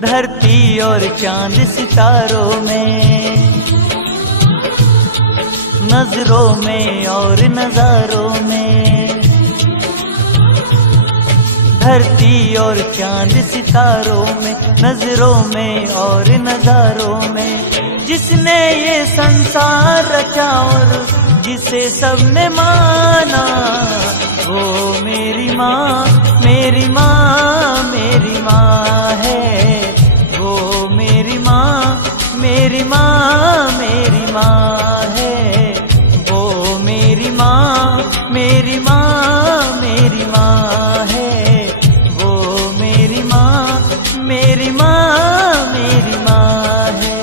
धरती और चांद सितारों में, नजरों में और नजारों में। धरती और चांद सितारों में, नजरों में और नजारों में। जिसने ये संसार रचा और जिसे सबने माना, वो मेरी माँ, मेरी माँ, मेरी माँ है। वो मेरी माँ, मेरी माँ, मेरी माँ है। वो मेरी माँ, मेरी माँ, मेरी माँ है। वो मेरी माँ, मेरी माँ, मेरी माँ है।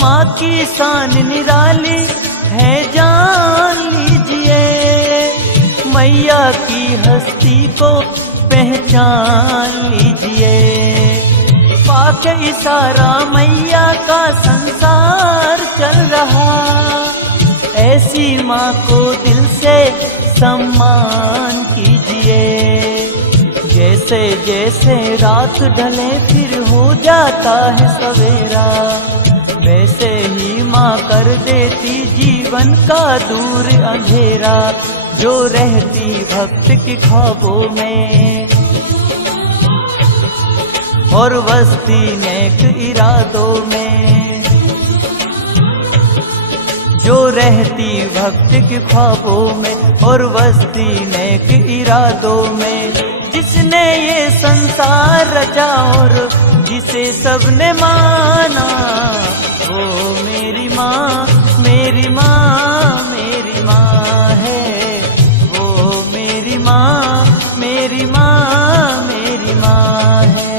माँ की शान निराली है, जान लीजिए। मैया की हस्ती को पहचान लीजिए। पाक इशारा मैया का संसार चल रहा। ऐसी माँ को दिल से सम्मान कीजिए। जैसे जैसे रात ढले फिर हो जाता है सवेरा, वैसे ही माँ कर देती जीवन का दूर अंधेरा। जो रहती भक्त के ख्वाबों में और बसती नेक इरादों में। जो रहती भक्त के ख्वाबों में और बसती नेक इरादों में। जिसने ये संसार रचा और जिसे सबने माना, वो मेरी माँ, मेरी माँ, मेरी माँ है। वो मेरी माँ, मेरी माँ, मेरी माँ है।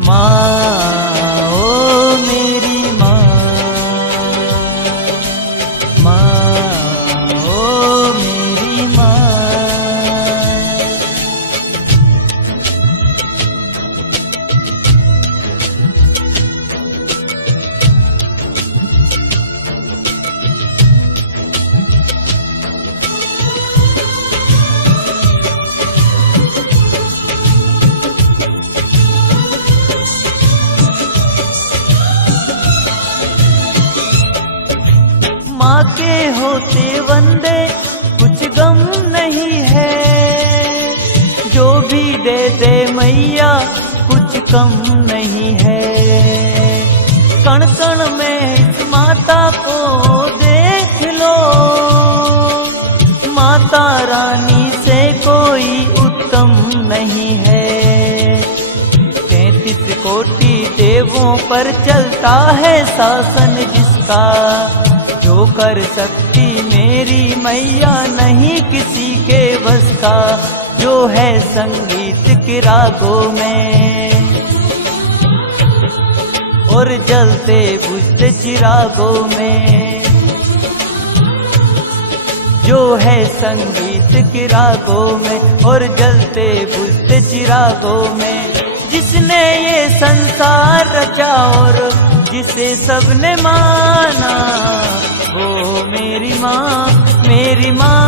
माँ, ओ मेरी माँ, माँ, ओ मेरी माँ। माँ के होते वंदे कुछ गम नहीं है। जो भी दे दे मैया कुछ कम नहीं है। कण कण में इस माता को देख लो। माता रानी से कोई उत्तम नहीं है। 33 कोटि देवों पर चलता है शासन जिसका। जो कर सकती मेरी मैया नहीं किसी के बस का। जो है संगीत के रागों में और जलते बुझते चिरागों में। जो है संगीत के रागों में और जलते बुझते चिरागों में। जिसने ये संसार रचा और जिसे सबने माना, वो मेरी माँ, मेरी माँ,